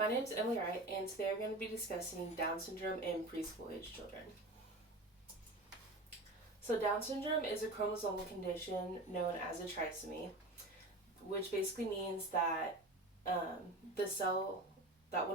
My name is Emily Wright, and today we're going to be discussing Down syndrome in preschool age children. So, Down syndrome is a chromosomal condition known as a trisomy, which basically means that one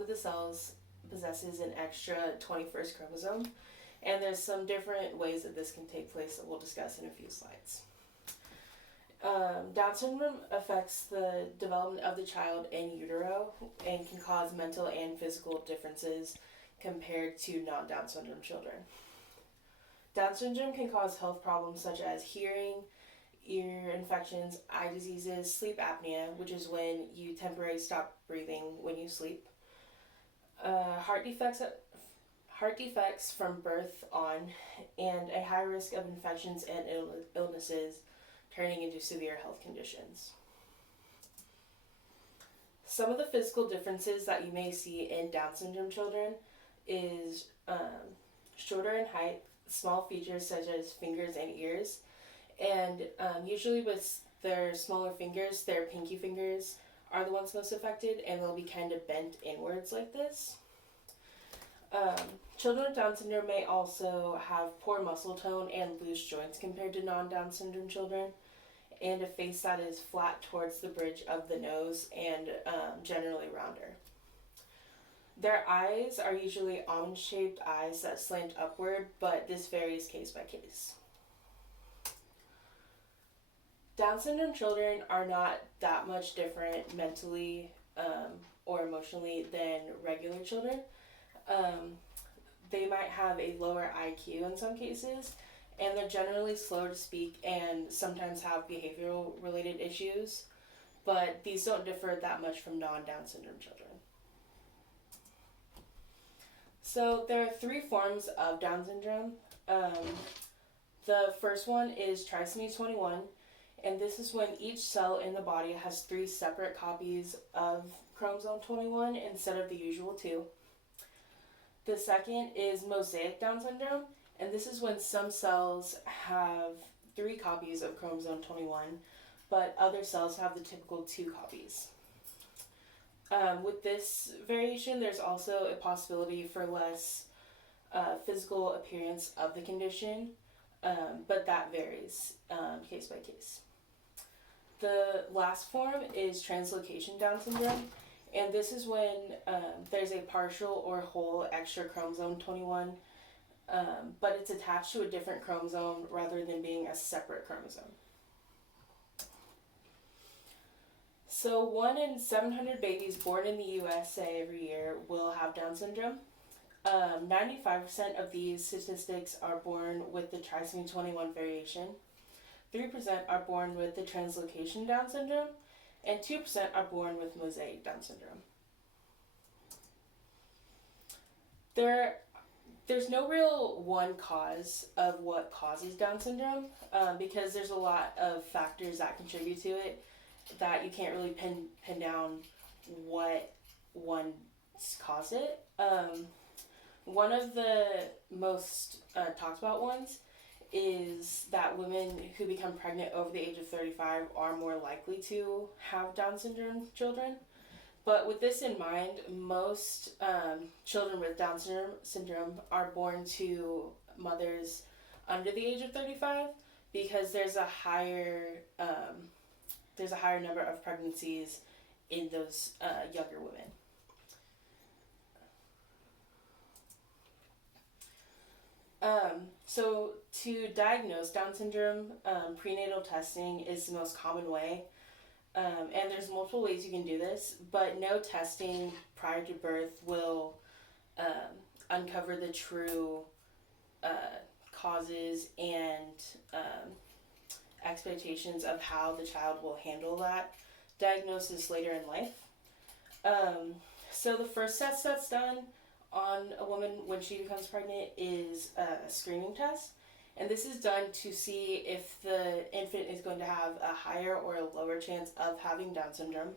of the cells possesses an extra 21st chromosome, and there's some different ways that this can take place that we'll discuss in a few slides. Down syndrome affects the development of the child in utero and can cause mental and physical differences compared to non-Down syndrome children. Down syndrome can cause health problems such as hearing, ear infections, eye diseases, sleep apnea, which is when you temporarily stop breathing when you sleep, heart defects from birth on, and a high risk of infections and illnesses turning into severe health conditions. Some of the physical differences that you may see in Down syndrome children is shorter in height, small features such as fingers and ears, and usually with their smaller fingers, their pinky fingers are the ones most affected, and they'll be kind of bent inwards like this. Children with Down syndrome may also have poor muscle tone and loose joints compared to non-Down syndrome children, and a face that is flat towards the bridge of the nose and generally rounder. Their eyes are usually almond-shaped eyes that slant upward, but this varies case by case. Down syndrome children are not that much different mentally or emotionally than regular children. They might have a lower IQ in some cases, and they're generally slow to speak and sometimes have behavioral related issues, but these don't differ that much from non-Down syndrome children. So there are 3 forms of Down syndrome. The first one is trisomy 21, and this is when each cell in the body has 3 separate copies of chromosome 21 instead of the usual 2. The second is mosaic Down syndrome, and this is when some cells have 3 copies of chromosome 21, but other cells have the typical 2 copies. With this variation, there's also a possibility for less physical appearance of the condition, but that varies case by case. The last form is translocation Down syndrome, and this is when there's a partial or whole extra chromosome 21, but it's attached to a different chromosome rather than being a separate chromosome. So 1 in 700 babies born in the USA every year will have Down syndrome. 95% of these statistics are born with the trisomy 21 variation. 3% are born with the translocation Down syndrome, and 2% are born with mosaic Down syndrome. There's no real one cause of what causes Down syndrome because there's a lot of factors that contribute to it that you can't really pin down what one caused it. One of the most talked about ones is that women who become pregnant over the age of 35 are more likely to have Down syndrome children. But with this in mind, most children with Down syndrome are born to mothers under the age of 35 because there's a higher number of pregnancies in those younger women. So to diagnose Down syndrome, prenatal testing is the most common way. And there's multiple ways you can do this, but no testing prior to birth will uncover the true causes and expectations of how the child will handle that diagnosis later in life. So the first test that's done on a woman when she becomes pregnant is a screening test. And this is done to see if the infant is going to have a higher or a lower chance of having Down syndrome.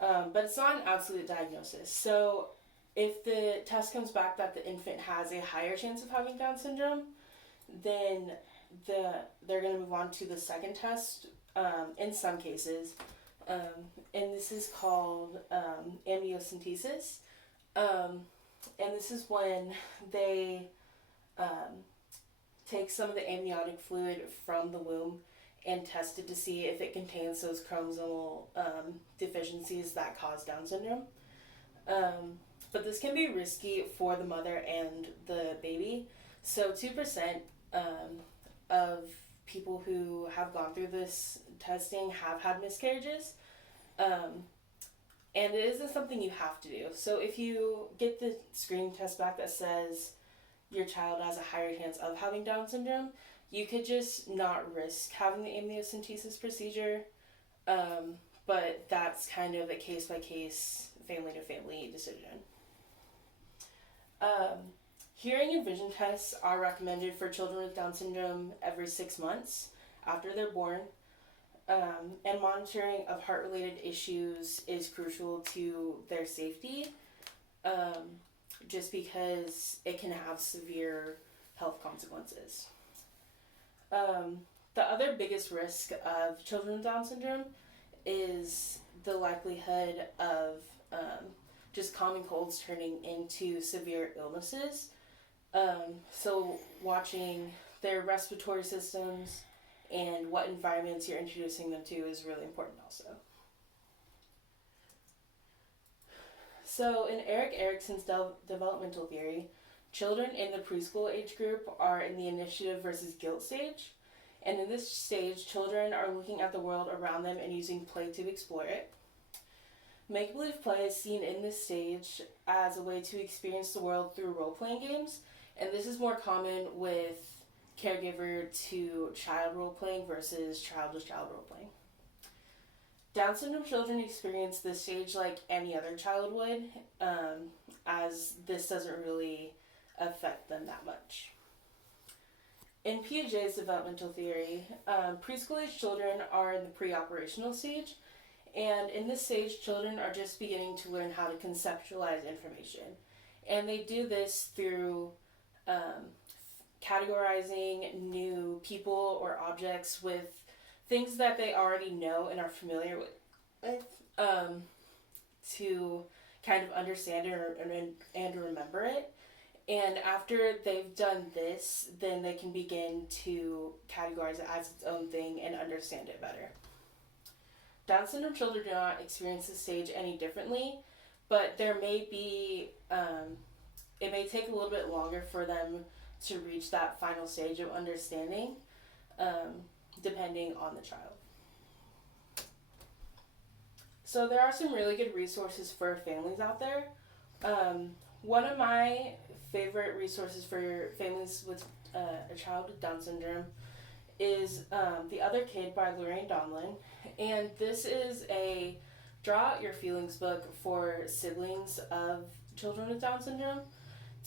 But it's not an absolute diagnosis. So if the test comes back that the infant has a higher chance of having Down syndrome, then they're going to move on to the second test in some cases. and this is called amniocentesis. Um, and this is when they um, take some of the amniotic fluid from the womb and test it to see if it contains those chromosomal deficiencies that cause Down syndrome. Um, but this can be risky for the mother and the baby. So 2% of people who have gone through this testing have had miscarriages. Um, and it isn't something you have to do. So if you get the screening test back that says your child has a higher chance of having Down syndrome, you could just not risk having the amniocentesis procedure. Um, but that's kind of a case by case, family to family decision. Um, Hearing and vision tests are recommended for children with Down syndrome every 6 months after they're born. And monitoring of heart related issues is crucial to their safety, just because it can have severe health consequences. The other biggest risk of children with Down syndrome is the likelihood of just common colds turning into severe illnesses. So watching their respiratory systems and what environments you're introducing them to is really important also. So in Erik Erikson's developmental theory, children in the preschool age group are in the initiative versus guilt stage. And in this stage, children are looking at the world around them and using play to explore it. Make-believe play is seen in this stage as a way to experience the world through role-playing games, and this is more common with caregiver to child role-playing versus child-to-child role-playing. Down syndrome children experience this stage like any other child would, as this doesn't really affect them that much. In Piaget's developmental theory, preschool-age children are in the pre-operational stage, and in this stage, children are just beginning to learn how to conceptualize information. And they do this through categorizing new people or objects with things that they already know and are familiar with, to kind of understand it and remember it. And after they've done this, then they can begin to categorize it as its own thing and understand it better. Down syndrome children do not experience this stage any differently, but there may be, it may take a little bit longer for them to reach that final stage of understanding, depending on the child. So there are some really good resources for families out there. One of my favorite resources for families with a child with Down syndrome is The Other Kid by Lorraine Donlin. And this is a draw out your feelings book for siblings of children with Down syndrome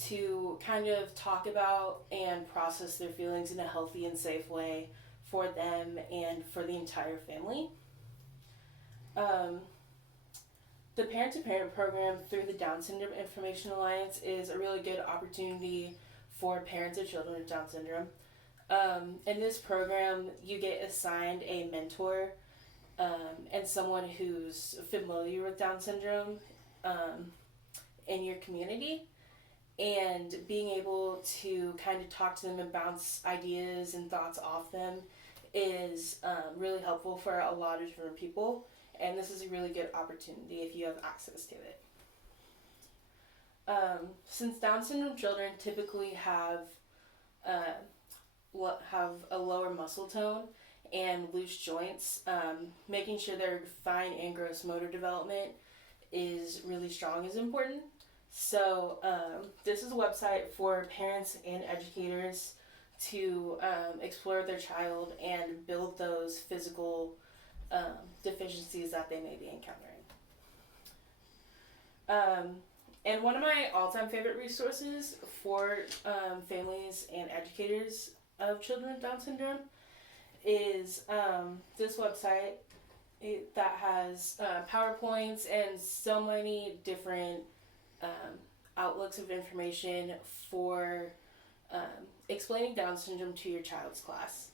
to kind of talk about and process their feelings in a healthy and safe way for them and for the entire family. The parent-to-parent program through the Down Syndrome Information Alliance is a really good opportunity for parents of children with Down syndrome. In this program, you get assigned a mentor and someone who's familiar with Down syndrome in your community, and being able to kind of talk to them and bounce ideas and thoughts off them is really helpful for a lot of different people, and this is a really good opportunity if you have access to it. Since Down syndrome children typically have a lower muscle tone and loose joints, making sure their fine and gross motor development is really strong is important. So this is a website for parents and educators to explore their child and build those physical deficiencies that they may be encountering. And one of my all-time favorite resources for families and educators of children with Down syndrome is this website that has PowerPoints and so many different outlooks of information for explaining Down syndrome to your child's class.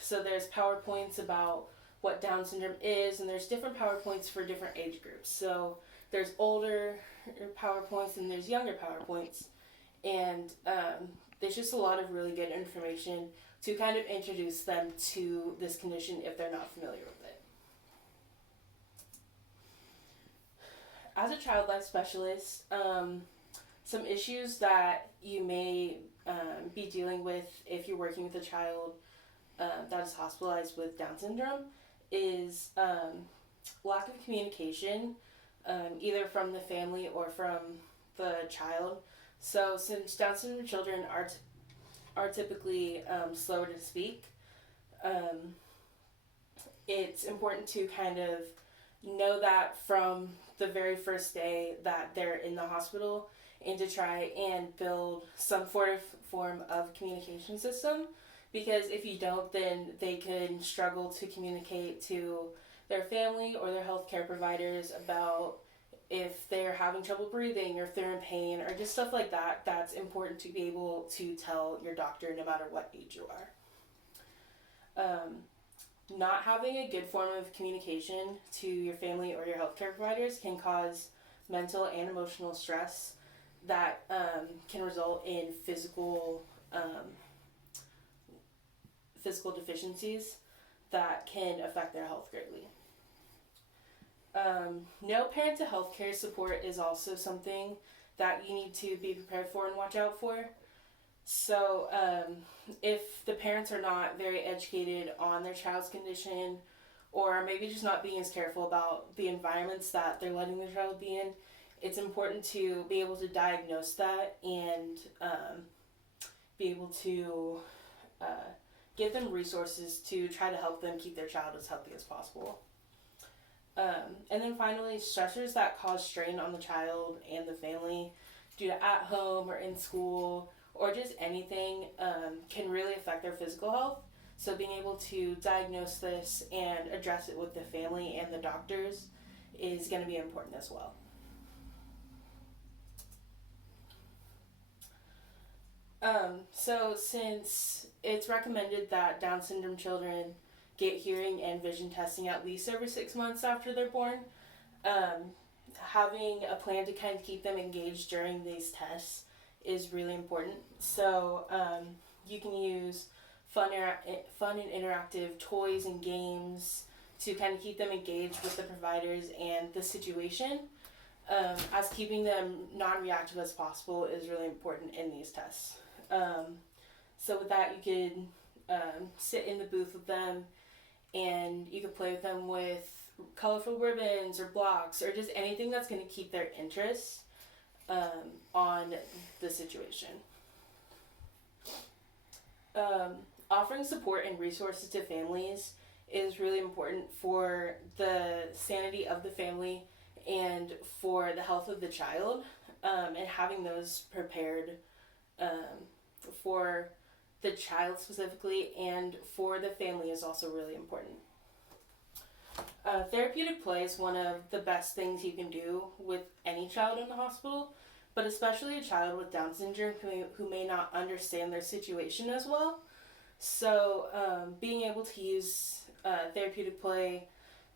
So there's PowerPoints about what Down syndrome is, and there's different PowerPoints for different age groups. So there's older PowerPoints and there's younger PowerPoints, and there's just a lot of really good information to kind of introduce them to this condition if they're not familiar with it. As a child life specialist, some issues that you may be dealing with if you're working with a child that is hospitalized with Down syndrome is lack of communication, either from the family or from the child. So since Down syndrome children are typically slower to speak, it's important to kind of know that from the very first day that they're in the hospital, and to try and build some form of communication system, because if you don't, then they could struggle to communicate to their family or their healthcare providers about if they're having trouble breathing or if they're in pain or just stuff like that. That's important to be able to tell your doctor no matter what age you are. Not having a good form of communication to your family or your healthcare providers can cause mental and emotional stress that can result in physical deficiencies that can affect their health greatly. No parental healthcare support is also something that you need to be prepared for and watch out for. So if the parents are not very educated on their child's condition, or maybe just not being as careful about the environments that they're letting their child be in, it's important to be able to diagnose that and be able to give them resources to try to help them keep their child as healthy as possible. And then finally, stressors that cause strain on the child and the family due to at home or in school or just anything can really affect their physical health. So being able to diagnose this and address it with the family and the doctors is going to be important as well. So since it's recommended that Down syndrome children get hearing and vision testing at least every 6 months after they're born, having a plan to kind of keep them engaged during these tests is really important. So you can use fun and interactive toys and games to kind of keep them engaged with the providers and the situation, as keeping them non-reactive as possible is really important in these tests. So with that, you could sit in the booth with them, and you could play with them with colorful ribbons or blocks or just anything that's going to keep their interest on the situation. Offering support and resources to families is really important for the sanity of the family and for the health of the child, and having those prepared for the child specifically and for the family is also really important. Therapeutic play is one of the best things you can do with any child in the hospital, but especially a child with Down syndrome who may not understand their situation as well. So being able to use therapeutic play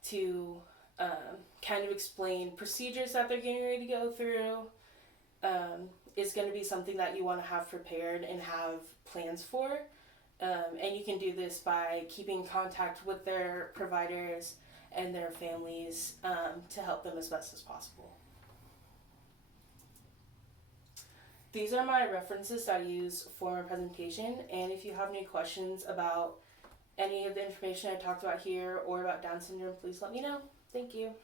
to kind of explain procedures that they're getting ready to go through is going to be something that you want to have prepared and have plans for. And you can do this by keeping contact with their providers and their families to help them as best as possible. These are my references that I use for my presentation, and if you have any questions about any of the information I talked about here or about Down syndrome, please let me know. Thank you.